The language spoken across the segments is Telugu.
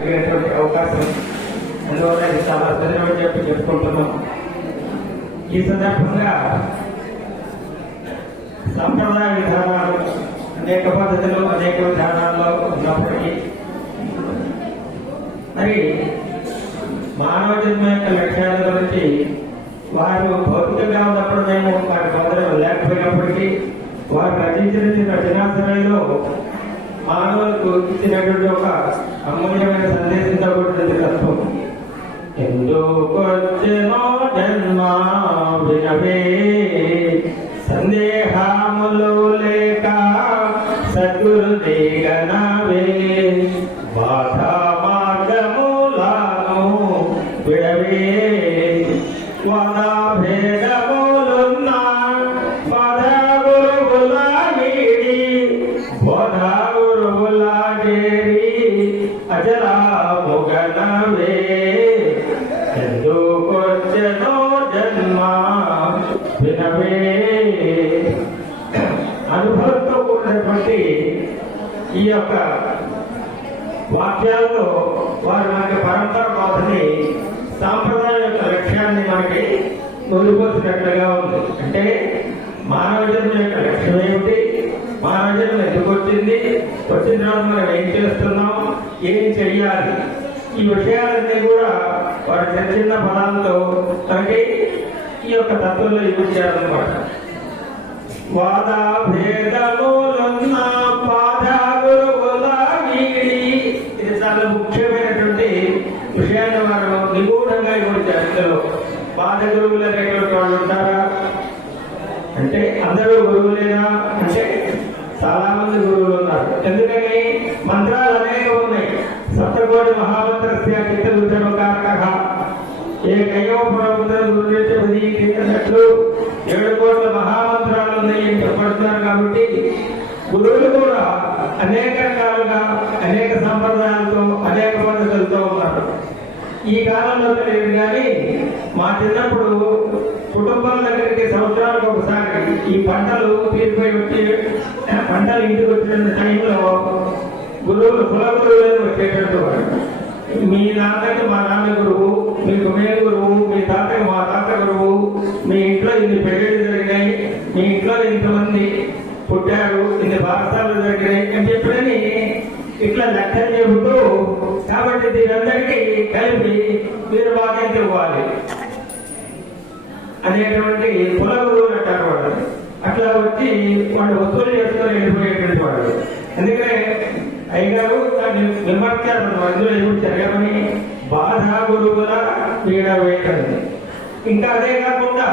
జరిగినటువంటి అవకాశం అందువల్ల ఇది చాలా ధన్యవాదాలు చెప్పి చెప్పుకుంటున్నాం. ఈ సందర్భంగా సంప్రదాయ విధానాలు అనేక పద్ధతులు అనేక విధానాల్లో ఉన్నప్పటికీ మరి మానవ జన్మ యొక్క లక్ష్యాల గురించి వారు భౌతికంగా ఉన్నప్పుడు మేము వారి పొందడం లేకపోయినప్పటికీ వారు రచించిన రచనా సమయంలో మానవులకు ఇచ్చినటువంటి ఒక అమూల్యమైన సందేశంతో కూడినది తత్వం. ఎందుకొచ్చెనో జన్మ వినవే వాక్యాల్లో వారు మనకి పరంపర బాధని సాంప్రదాయం యొక్క లక్ష్యాన్ని మనకి తొలిపోసినట్లుగా ఉంది. అంటే మానవ జన్మ యొక్క లక్ష్యం ఏమిటి? మానవ జన్మ ఎందుకు వచ్చింది? వచ్చిన తర్వాత మనం ఏం చేస్తున్నాం? ఏం చెయ్యాలి? ఈ విషయాలన్నీ కూడా వారు చిన్న చిన్న పదాలతో మనకి ఈ యొక్క తత్వంలో ఇచ్చారనమాట వాద భేదములున్న పాద గురువుల వీడి ఇది చాలా ముఖ్యమైనటువంటి విషయాన్ని మనం నిగూఢంగా ఇవ్వచ్చారు ఇందులో పాద గురువుల అనేటువంటి వాళ్ళు ఉంటారా? అంటే అందరూ గురువులేనా? అంటే చాలా మంది గురువులు ఉన్నారు. ఎందుకని? మంత్రాలు అనేక ఉన్నాయి. సప్తకోటి మహామంత్రస్య చిత్త రుద్రమకారక ఏ కయ్యో ప్రభుత్వం గురున్నట్లు ఏడు కోట్ల మహామంత్రాలు ఉన్నాయి అని చెప్పబడుతున్నారు కాబట్టి గురువులు కూడా అనేక రకాలుగా అనేక సంప్రదాయాలతో అనేక పద్ధతులతో ఉన్నారు. ఈ కాలంలో తెలియదు కానీ మా చిన్నప్పుడు కుటుంబం దగ్గరికి సంవత్సరానికి ఒకసారి ఈ పంటలు తీరిపోయి వచ్చి పంటలు ఇంటికి వచ్చిన టైంలో గురువులు కుల గురువులను వచ్చేటట్టు. మీ నాన్నకి మా నాన్న గురువు. మీరు బాధ్యత ఇవ్వాలి అనేటువంటి కుల గురువులు అంటారు వాళ్ళు. అట్లా వచ్చి వాళ్ళు వసూలు చేసుకొని వెళ్ళిపోయేటువంటి వాళ్ళు. ఎందుకంటే అయ్యగారు దాన్ని విమర్శారు అందులో ఏమిచ్చారు ఏమని బాధ గురువుల పీడ వేయటది ఇంకా అదే కాకుండా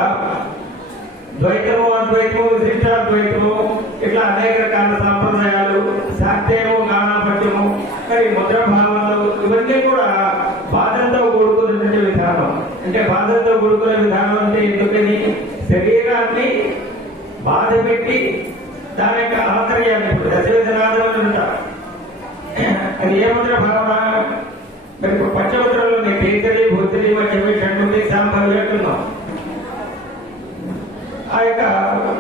ద్వైతము అద్వైతము విశిష్టాద్వైతము ఇట్లా అనేక రకాల సాంప్రదాయాలు శాక్తేయము గానాపత్యము మరి ముద్ర భావాలు ఇవన్నీ కూడా బాధంతో కూడుకున్నటువంటి విధానం అంటే బాధతో గురుకుల విధానం అంటే ఎందుకని? శరీరాన్ని బాధ పెట్టి దాని యొక్క ఆంతర్యాన్ని ఇప్పుడు దశవిధనాథం ఉంటారు అది ఏ ముద్ర భావన మరి ఇప్పుడు కేసరి భూతిరి వచ్చి షణ్ముఖి సాంబవి అంటున్నాం. ఆ యొక్క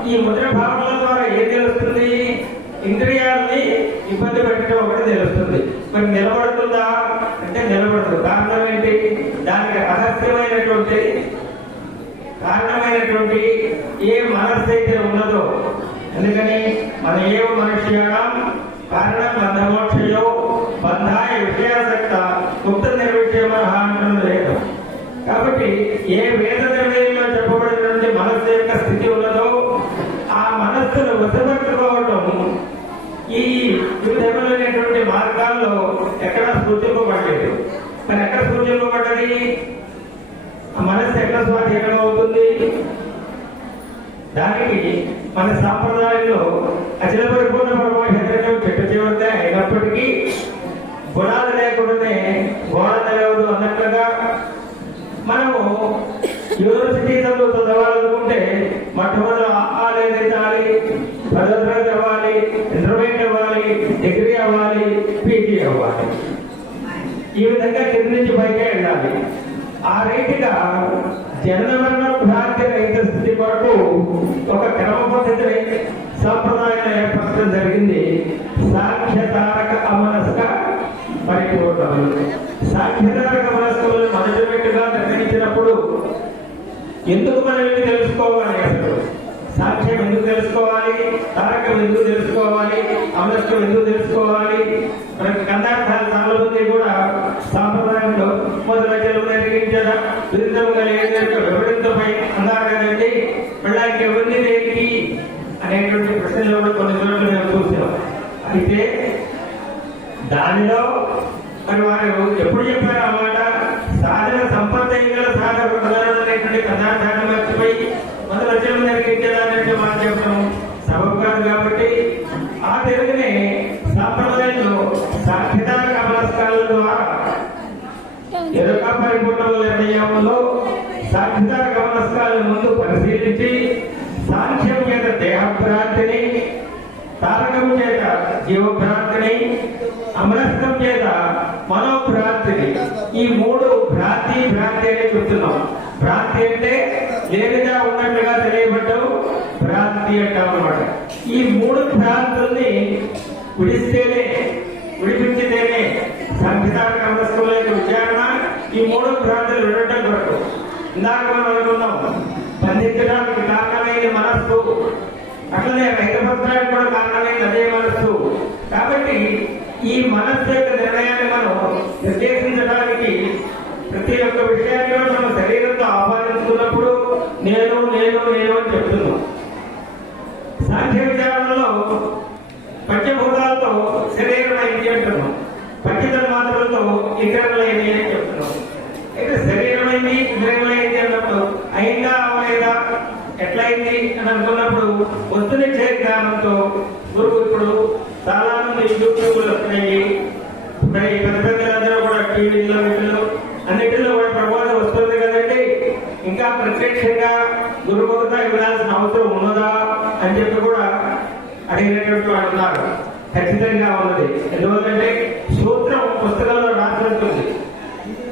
ఈ ముద్ర భావనల ద్వారా ఏం తెలుస్తుంది? ఇంద్రియాలని ఇబ్బంది పెట్టడం ఒకటి తెలుస్తుంది. మరి నిలబడుతుందా? అంటే నిలబడదు. కారణం రహస్యమైనటువంటి కారణమైనటువంటి ఏ మనస్సు అయితే ఉన్నదో ఎందుకని మన ఏ మనుష్యాణం కారణం బంధమోక్షయో బంధాయ విషయాసక్త ముక్త నిర్విషయమ అంటున్నది లేదు. కాబట్టి ఏ వేద నిర్ణయంలో చెప్పబడినటువంటి మనస్సు యొక్క స్థితి ఉన్నదో ఆ మనస్సును వశపట్టుకోవడం ఈ వివిధమైనటువంటి మార్గాల్లో ఎక్కడ సూచింపబడలేదు. మరి ఎక్కడ సూచింపబడ్డది? మనస్సు ఎక్కడ స్వాధీనం అవుతుంది దానికి మన సాంప్రదాయంలో అచల పరిపూర్ణ పరమేశ్వరం పెట్టచేవద్దే అయినప్పటికీ గుణాలు లేకుండానే గోడ లేవదు అన్నట్లుగా మనము యూనివర్సిటీలో చదవాలనుకుంటే మొట్టమొదటి ఆలేదు తాలి పదో తరగతి అవ్వాలి ఇంటర్మీడియట్ అవ్వాలి డిగ్రీ అవ్వాలి పీజీ అవ్వాలి. ఈ విధంగా కింద నుంచి పైకే వెళ్ళాలి. ఆ రీతిగా జనమరణ భ్రాంతి రహిత స్థితి కొరకు ఒక క్రమ పద్ధతిని సంప్రదాయం ఏర్పరచడం జరిగింది. సాక్ష్యతారక అమనస్క పరిపూర్ణములు సాక్ష్యతారక మనస్కులను మొదటి నిర్ణయించినప్పుడు ఎందుకు మనం ఇవి తెలుసుకోవాలి అసలు? సాక్ష్యం ఎందుకు తెలుసుకోవాలి? తారకం ఎందుకు తెలుసుకోవాలి? అమనస్కం ఎందుకు తెలుసుకోవాలి? మనకి కన్నా కూడా కొన్ని చోట్ల మేము చూసాం అయితే దానిలో మరి వారు ఎప్పుడు చెప్పారు ఆ మాట సాధన సంపద సాధన ప్రధానం అనేటువంటి పదార్థాన్ని మర్చిపోయి మొదలు వచ్చేది జరిగించేదానంటే మాట చెప్పడం సబబు కాదు కాబట్టి ఆ తెలుగునే సాంప్రదాయంలో సాధ్యత కమలస్కాల ద్వారా ఎరుక పరిపూర్ణ నిర్ణయంలో సాధ్యత గమనస్కాలను ముందు పరిశీలించి సాంఖ్యం చేత దేహభ్రాంతిని తారకం చేత జీవభ్రాంతిని అమరస్థం చేత మనోభ్రాంతిని ఈ మూడు భ్రాంతి భ్రాంతి అని చెప్తున్నాం భ్రాంతి అంటే లేనిగా ఉన్నట్లుగా తెలియబడ్డం భ్రాంతి అంటాం అనమాట ఈ మూడు భ్రాంతుల్ని విడిస్తేనే విడిపించితేనే సంహితాల కమలస్కంలో యొక్క విచారణ ఈ మూడు భ్రాంతులు విడటం కొరకు. ఇందాక మనం అనుకున్నాం బంధించడానికి కారణమైన మనస్సు. అట్లనే రైతపత్రానికి కూడా కారణమైన అదే మనస్సు. కాబట్టి ఈ మనస్సు యొక్క నిర్ణయాన్ని మనం నిర్దేశించడానికి ప్రతి ఒక్క విషయాన్ని కూడా మనం శరీరంతో ఆహ్వానం నేను నేను నేను అని చెప్తున్నాం. సాంఖ్య విచారణలో పంచభూతాలతో శరీరం అయింది అంటున్నాం పంచతన్మాత్రలతో ఇంద్రములైంది అని చెప్తున్నాం. అయితే శరీరమైంది ఇంద్రియములైంది అన్నప్పుడు అయిందా అవలేదా? ఎట్లయింది అని అనుకున్నప్పుడు వస్తుని చేరికారంతో గురువు ఇప్పుడు చాలా మంది యూట్యూబ్లు వస్తున్నాయి ఇప్పుడు పెద్ద పెద్దలందరూ కూడా టీవీలో వీటిలో అన్నిటిలో కూడా ప్రబోధం వస్తుంది కదండి ఇంకా ప్రత్యక్షంగా గురుభక్త ఇవ్వాల్సిన అవసరం ఉన్నదా అని చెప్పి కూడా అడిగినటువంటి అంటున్నారు ఖచ్చితంగా ఉన్నది. ఎందుకంటే సూత్రం పుస్తకంలో రాసి ఉంటుంది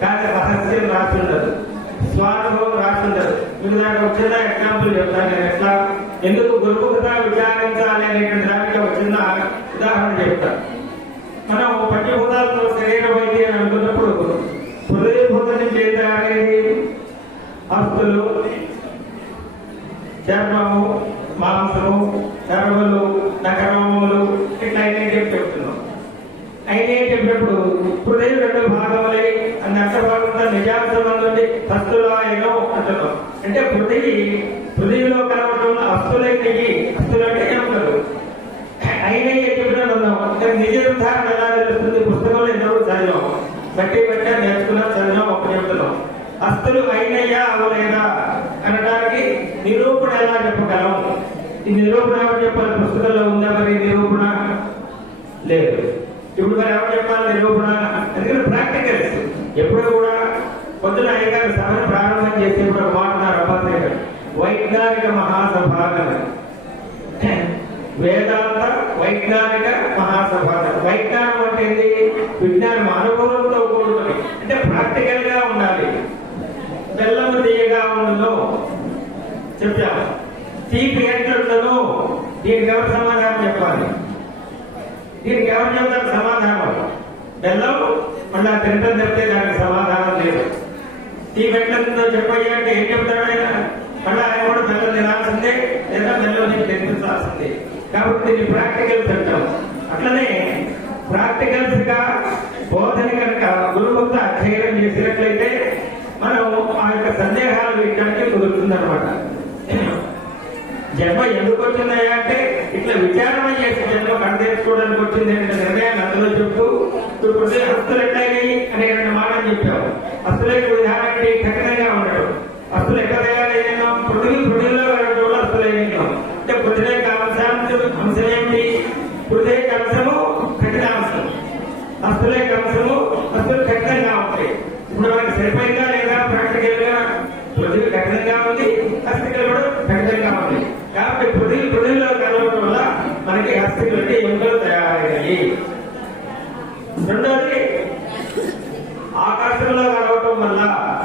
కానీ రహస్యం రాసి ఉండదు స్వానుభవం రాసి ఉండదు మీకు దానికి వచ్చిన ఎగ్జాంపుల్ చెప్తాను నేను ఎట్లా? ఎందుకు గురుముఖత విచారించాలి అనేటువంటి దానికి వచ్చిన ఉదాహరణ చెప్తాను మనం పంచభూతాలతో శరీరం అయింది అని అనుకున్నప్పుడు హృదయభూత నుంచి ఏం తయారైంది ఆస్తులు చర్మము మాంసము ధర్మములు నకర్మములు ఇట్లా అయితే చెప్పి చెప్తున్నాం. అయితే చెప్పినప్పుడు హృదయం రెండు భాగములై అన్ని అర్థభాగంతో నిజాంశంలోని హస్తులాయనో అంటున్నాం. అంటే హృదయ హృదయంలో కలవటం అస్తులైనవి అస్తులంటే చెప్తారు అయినా చెప్పినాను నిజ నిర్ధారణ ఎలా తెలుస్తుంది? పుస్తకంలో ఎంతవరకు చదివాం? బట్టి బట్టి నేర్చుకున్నా చదివాం ఒక చెప్తున్నాం. అస్తులు అయినయ్యా అవలేదా అనడానికి నిరూపణ ఎలా చెప్పగలం? ఈ నిరూపణ ఎవరు చెప్పాలి? పుస్తకంలో ఉందా మరి నిరూపణ? లేదు. ఇప్పుడు మరి ఎవరు చెప్పాలి నిరూపణ? అందుకని ప్రాక్టికల్స్ ఎప్పుడూ కూడా పొద్దున అయ్యగారు సభను ప్రారంభం చేసేప్పుడు ఒక మాట నా రబ్బాసయ్య వైజ్ఞానిక మహాసభ వేదాంత వైజ్ఞానిక మహాసభ వైజ్ఞానం అంటే ఏంటి విజ్ఞానం అనుభవంతో కూడుకుని. అంటే ప్రాక్టికల్గా ఉండాలి. బెల్లము తీయగా ఉండదు చెప్పాము. తీపి ఎట్లుండను దీనికి ఎవరు సమాధానం చెప్పాలి? దీనికి ఎవరు చెప్తారు సమాధానం? బెల్లం మళ్ళా తింటం చెప్తే దానికి సమాధానం లేదు. ఈ పెట్టంతో చెప్పయ్యా అంటే ఏం చెప్తాడు ఆయన? మళ్ళీ ఆయన కూడా బెల్లం తినాల్సిందే లేదా బెల్లం నీకు తెప్పించాల్సిందే కాబట్టి దీన్ని ప్రాక్టికల్స్ అంటాం అట్లనే ప్రాక్టికల్స్గా బోధన కనుక గురుభక్త అధ్యయనం చేసినట్లయితే మనం ఆ యొక్క సందేహాలు వీయడానికి కుదురుతుందన్నమాట జన్మ ఎందుకు వచ్చిందయ్యా అంటే ఇట్లా విచారణ చేసి జన్మ కడతీర్చుకోవడానికి వచ్చింది అనే నిర్ణయాన్ని అందులో చెప్తూ ఇప్పుడు హస్తులు ఎట్లయినాయి అనే రెండు మాటలు చెప్పావు. హస్తులైన విధానం అంటే కఠినంగా ఉండడం. హస్తులు ఎక్కడ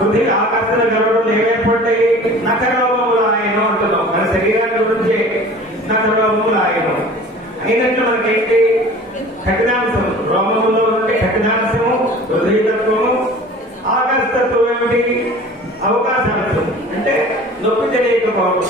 బుద్ధి ఆకర్షణ కలగడం ఏమైపోయి నకరలోపములు ఆయన అంటున్నాం. మన శరీరాన్ని గురించి నకరలోపములు ఆయన అయినట్టు మనకేంటి? కఠినాంశం. రోమములో ఉండే కఠినాంశము హృదయతత్వము ఆకర్షతత్వం ఏమిటి? అవకాశాంశం అంటే నొప్పి తెలియకపోవడం.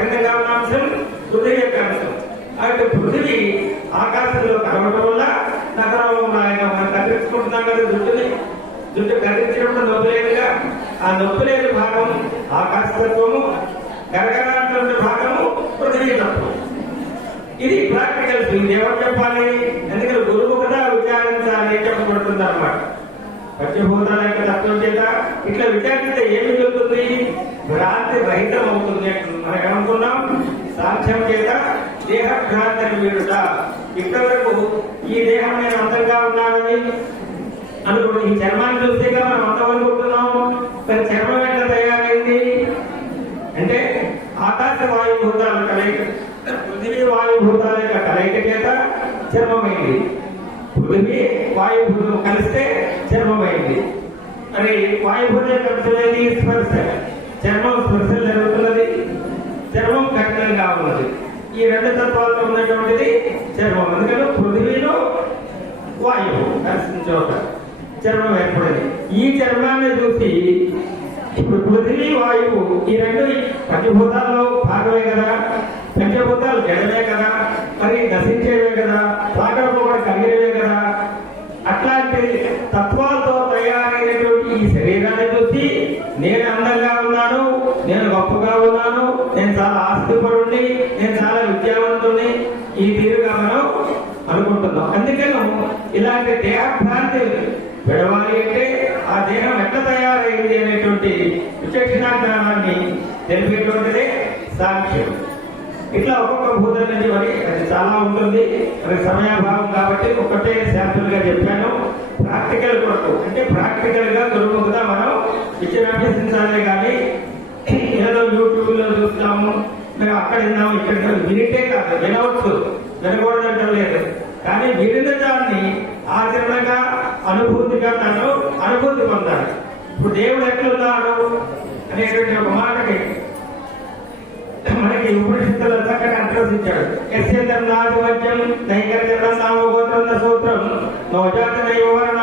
గోరు కఠినంగా ఉన్న అంశం పృథివీ యొక్క అంశం అయితే పృథివీ ఆకాశంలో కలవడం వల్ల నగరంలో ఆయన మనం కత్తిరించుకుంటున్నాం కదా జుట్టుని. జుట్టు కత్తిరించడం నొప్పి లేదుగా ఆ నొప్పి లేని భాగం ఆకాశతత్వము గరగరాటువంటి భాగము పృథివీ తత్వం. ఇది ప్రాక్టికల్ ఫీల్డ్ ఎవరు చెప్పాలి? ఎందుకంటే గురువు కదా విచారించాలి అని చెప్పబడుతుంది అనమాట పంచభూతాల యొక్క తత్వం చేత ఇట్లా విచారిస్తే ఏమి జరుగుతుంది? భ్రాంతి రహితం అవుతుంది అని మనం ఏమనుకున్నాం సాధ్యం చేత దేహభ్రాంతిని వీడుట. ఇప్పటివరకు ఈ దేహం నేను అంతంగా ఉన్నానని అనుకోండి ఈ చర్మాన్ని చూస్తేగా మనం అందం అనుకుంటున్నాం మరి చర్మం ఎట్లా తయారైంది? అంటే ఆకాశ వాయుభూతాల కలయిక పృథివీ వాయుభూతాల యొక్క కలయిక చేత చర్మమైంది. పృథివీ వాయుభూతం కలిస్తే చర్మమైంది. మరి వాయుభూతం కలిసినది స్పర్శ. చర్మం స్పర్శ జరుగుతున్నది. చర్మం కఠినంగా ఉన్నది. ఈ రెండు తత్వాలతో ఉన్నటువంటిది చర్మం అందుకని పృథివీలో వాయువు కలిసిన చోట చర్మం ఏర్పడింది. ఈ చర్మాన్ని చూసి ఇప్పుడు పృథివీ వాయువు ఈ రెండు పంచభూతాల్లో భాగమే కదా. పంచభూతాలు జడమే తెలిపేటువంటిది సాక్ష్యం. ఇట్లా ఒక్కొక్క భూతం నుంచి మరి అది చాలా ఉంటుంది. మరి సమయాభావం కాబట్టి ఒకటే శాంపుల్గా చెప్పాను. ప్రాక్టికల్ కొరకు అంటే ప్రాక్టికల్గా గురుముఖత మనం? ఇచ్చిన అభ్యసించాలే కానీ ఏదో యూట్యూబ్లో చూస్తాము మేము అక్కడ విన్నాము ఇక్కడ వినిటే కాదు వినవచ్చు. వినకూడదంటం లేదు. కానీ వినిన దాన్ని ఆచరణగా అనుభూతిగా తను అనుభూతి పొందాలి. ఇప్పుడు దేవుడు ఎట్లున్నాడు అనేటువంటి ఒక మాటకి మనకి ఉపనిషత్తుల చక్కగా అభ్యసించాడు ఎస్ఎం నాగవజ్యం నైకర్యం నామగోత్రం సూత్రం. నవజాత నైవర్ణ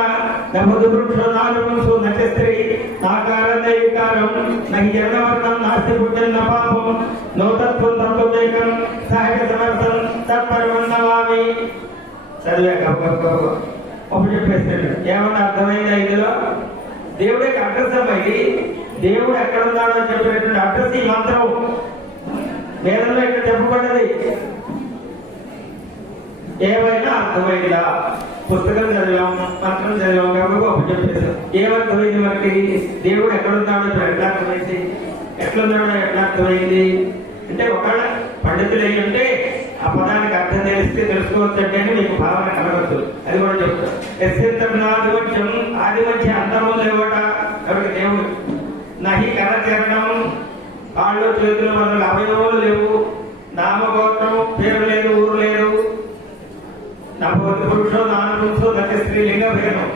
దంపతి వృక్ష నాగవంశు నచ స్త్రీ నాకార నైవికారం నహి జన్మవర్ణం నాస్తి పుట్టం న పాపం నవతత్వం తత్వదేకం సహజ సమర్థం తత్పరమన్నవామి గొప్ప అప్పుడు చెప్పేస్తాడు ఏమన్నా అర్థమైందా ఇందులో? దేవుడికి అడ్రస్ అమ్మాయి. దేవుడు ఎక్కడ ఉన్నాడో చెప్పినటువంటి అడ్రస్ ఈ మంత్రం వేదంలో ఇక్కడ చెప్పబడ్డది ఏమైనా అర్థమైందా? పుస్తకం చదివాం పత్రం చదివాం కాబట్టి ఒకటి చెప్పేసాం ఏమర్థమైంది మనకి? దేవుడు ఎక్కడున్నాడో ఇప్పుడు ఎట్లా అర్థమైంది? ఎట్లున్నాడో ఎట్లా అర్థమైంది? అంటే ఒకవేళ పండితులు అయ్యి ఉంటే ఆ పదానికి అర్థం తెలిస్తే తెలుసుకోవచ్చు అంటే మీకు భావన కలగచ్చు అది కూడా చెప్తాం. ఎస్ఎంతం ఆదివంశం ఆదివంశ అంతము లేవట కాబట్టి దేవుడు. నహి కరచరణం కాళ్ళు చేతులు మనకు అవయవాలు లేవు. నామగోత్రము పేరు లేదు ఊరు లేదు. నభవతి పురుషో నానపురుషుడు నటి స్త్రీ లింగ భేదం.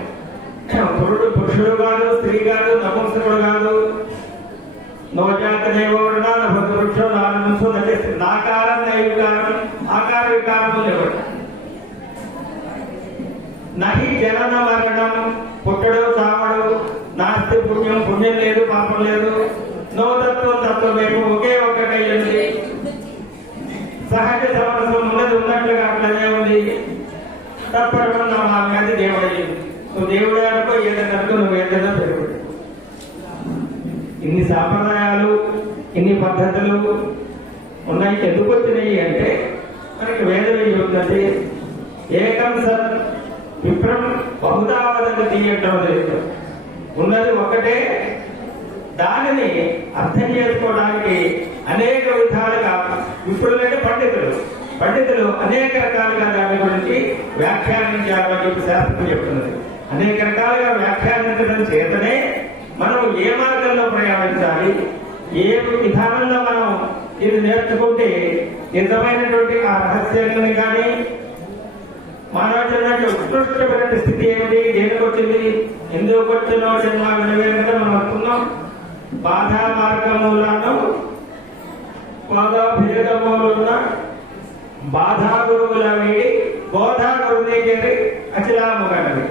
పురుడు పురుషుడు కాదు స్త్రీ కాదు నపుంసకుడు కాదు. నవజాత దేవవర్ణ నభవతి పురుషో నానపుంసో నటి స్త్రీ. నాకారం నైవికారం ఆకార వికారము లేవుడు నహి జనన మరణం పుట్టడు చావడు. నాస్తి పుణ్యం పుణ్యం లేదు పాపం లేదు. నోతత్వం ఒకే ఒక్కటై ఉంది సహజ సమరసం ఉన్నది ఉన్నట్లుగా అట్లనే ఉంది తప్పకుండా మా అది దేవుడయ్యింది నువ్వు దేవుడే అనుకో ఏదైనా అనుకో నువ్వు ఏదైనా పెరుగుడు ఇన్ని సాంప్రదాయాలు ఇన్ని పద్ధతులు ఉన్నాయి. ఎందుకు వచ్చినాయి అంటే మనకి వేదం ఉన్నది ఏకం సత్ విప్రం బహుదావదని తీయటం లేదు. ఉన్నది ఒకటే దానిని అర్థం చేసుకోవడానికి అనేక విధాలుగా విప్రులంటే పండితులు పండితులు అనేక రకాలుగా దాని గురించి వ్యాఖ్యానించాలని చెప్పి శాస్త్రం చెప్తున్నది అనేక రకాలుగా వ్యాఖ్యానించడం చేతనే మనం ఏ మార్గంలో ప్రయాణించాలి? ఏ విధానంలో మనం ఇది నేర్చుకుంటే నిజమైనటువంటి ఆ రహస్యాలను కానీ మానవ ఉత్కృష్టమైన స్థితి ఏమిటి? దేనికి వచ్చింది ఎందుకు వచ్చిన జన్మ వినవే మనం వస్తున్నాం బాధా మార్గములను భేదములున్న బాధా గురువుల వీడి బోధా గురువుని చేరి అచలాముగనవి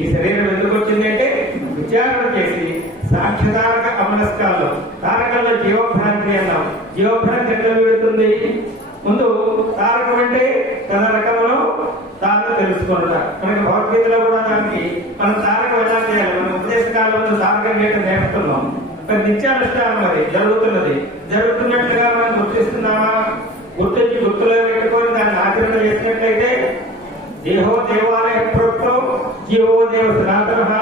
ఈ శరీరం ఎందుకు వచ్చిందంటే విచారణ చేసి సాక్షితారక అమనస్కాలు తారకంలో జీవభ్రాంతి అన్నాం. జీవభ్రాంతి ఎట్లా పెడుతుంది? ముందు తారకం అంటే తన రకంలో తాను తెలుసుకుంటా మనకి భగవద్గీతలో కూడా దానికి మనం తారకం ఎలా చేయాలి? దేశకాలంలో ఉపదేశ కాలంలో నేర్పుతున్నాం. నిత్యానుష్ఠానం అది జరుగుతున్నది. జరుగుతున్నట్లుగా మనం గుర్తిస్తున్నామా? గుర్తించి గుర్తులో పెట్టుకొని దాన్ని ఆచరణ చేసినట్లయితే దేహో దేవాలయ ప్రోక్తో జీవో దేవ సనాతన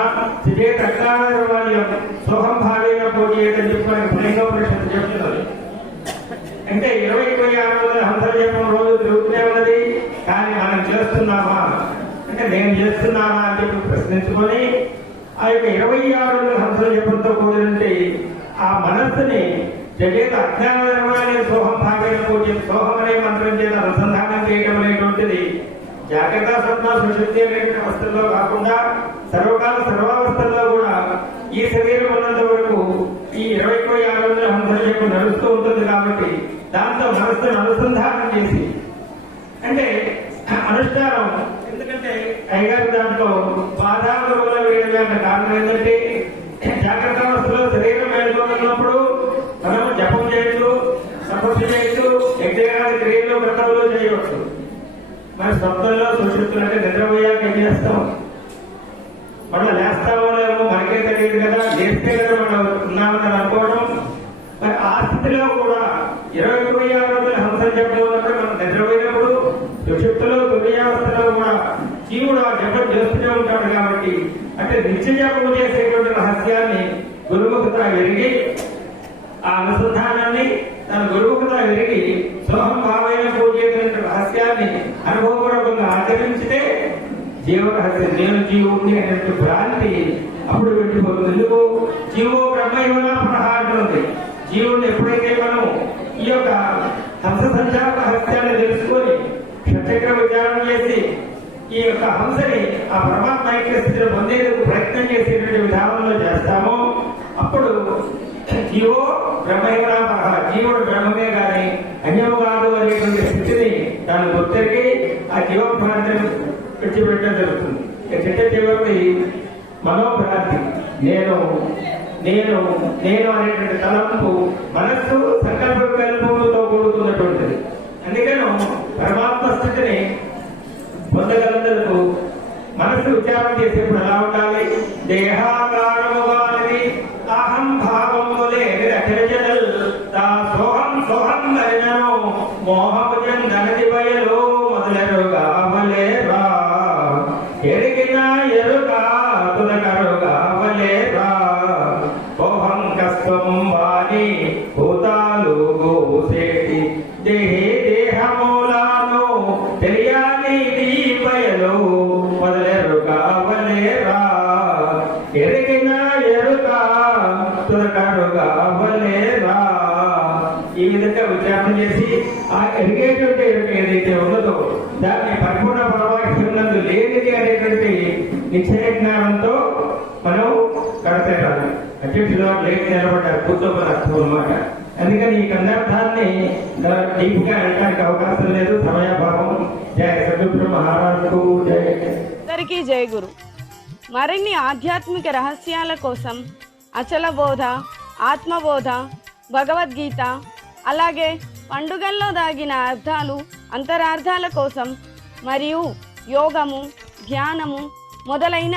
సిజేత అజ్ఞానవాల్యం సోహం భావేన పోటీయని చెప్పి మనకి పులింగోపనిషత్తు చెప్తున్నది. అంటే ఇరవై ఇరవై ఆరు వందల హంసజపం రోజు తిరుగుతూనే ఉన్నది. కానీ మనం చేస్తున్నామా? అంటే నేను చేస్తున్నానా అని చెప్పి ప్రశ్నించుకొని ఆ యొక్క ఇరవై ఆరు వందల హంసల జపంతో కూడినట్టు ఆ మనస్సుని జగేత అజ్ఞాన నిర్మాణం సోహం భాగైన పూజ సోహం అనే మంత్రం చేత అనుసంధానం చేయడం అనేటువంటిది జాగ్రత్త స్వప్న సుశుద్ధి అనేటువంటి అవస్థల్లో కాకుండా సర్వకాల సర్వావస్థల్లో కూడా ఈ శరీరం ఉన్నంత వరకు ఈ ఇరవై ఇరవై ఆరు వందల హంసల జపం నడుస్తూ ఉంటుంది కాబట్టి దాంతో మనస్సును అనుసంధానం చేసి అంటే అనుష్ఠానం ఎందుకంటే అయ్యగారు దాంట్లో బాధాగురువుల వేడిగా అన్న కారణం ఏంటంటే జాగ్రత్త అవస్థలో శరీరం మేలుకొన్నప్పుడు మనం జపం చేయొచ్చు తపస్సు చేయొచ్చు యజ్ఞాది క్రియలు వ్రతంలో చేయవచ్చు. మన స్వప్నంలో సూచిస్తున్నట్టు నిద్రపోయాక ఏం చేస్తాం మళ్ళీ లేస్తామో లేమో మనకే తెలియదు కదా లేస్తే కదా మనం ఉన్నామని అనుకోవడం మరి ఆ స్థితిలో కూడా ఇరవై ఇరవై ఆరు వందల హంసలు చెప్పడం వల్ల మనం నిద్రపోయినప్పుడు సుషుప్తిలో దుర్యావస్థలో కూడా జీవుడు ఆ జపం చేస్తూనే ఉంటాడు కాబట్టి అంటే నిత్య చేసేటువంటి రహస్యాన్ని గురుముఖత ఎరిగి ఆ అనుసంధానాన్ని తన గురుముఖత ఎరిగి సోహం భావైన పూజేటువంటి రహస్యాన్ని అనుభవపూర్వకంగా ఆచరించితే జీవరహస్యం నేను జీవుడిని అనేటువంటి భ్రాంతి అప్పుడు పెట్టిపోతుంది ఎందుకు? జీవో బ్రహ్మైవన ప్రహారంటుంది జీవుడిని ఎప్పుడైతే మనం ఈ యొక్క హంస సంచార రహస్యాన్ని తెలుసుకొని క్షత్రియ విచారణ చేసి ఈ యొక్క హంసని ఆ పరమాత్మ ఐక్యస్థితిని పొందేందుకు ప్రయత్నం చేసేటువంటి విధానంలో చేస్తామో. అప్పుడు జీవో బ్రహ్మైవన జీవుడు బ్రహ్మమే గాని అన్యము కాదు అనేటువంటి స్థితిని దాన్ని గుర్తెరిగి ఆ జీవభ్రాంతిని విడిచిపెట్టడం జరుగుతుంది. చిట్ట చివరి మనోభ్రాంతి. నేను నేను నేను అనేటువంటి తలంపు మనస్సు సంకల్ప వికల్పములతో కూడుకున్నటువంటిది. అందుకని పరమాత్మ స్థితిని పొందగల మనసు విచారం చేసేప్పుడు ఎలా ఉండాలి? దేహాకార అధ్యక్షులు వారు నిలబడ్డారు కూర్చోమని అర్థం అనమాట అందుకని ఈ సందర్భాన్ని డీప్గా వెళ్ళడానికి అవకాశం లేదు. సమయాభావం జయ సద్గురు మహారాజుకు జయ. అందరికీ జయ గురు. మరిన్ని ఆధ్యాత్మిక రహస్యాల కోసం అచల బోధ ఆత్మబోధ భగవద్గీత అలాగే పండుగల్లో దాగిన అర్థాలు అంతరార్థాల కోసం మరియు యోగము ధ్యానము మొదలైన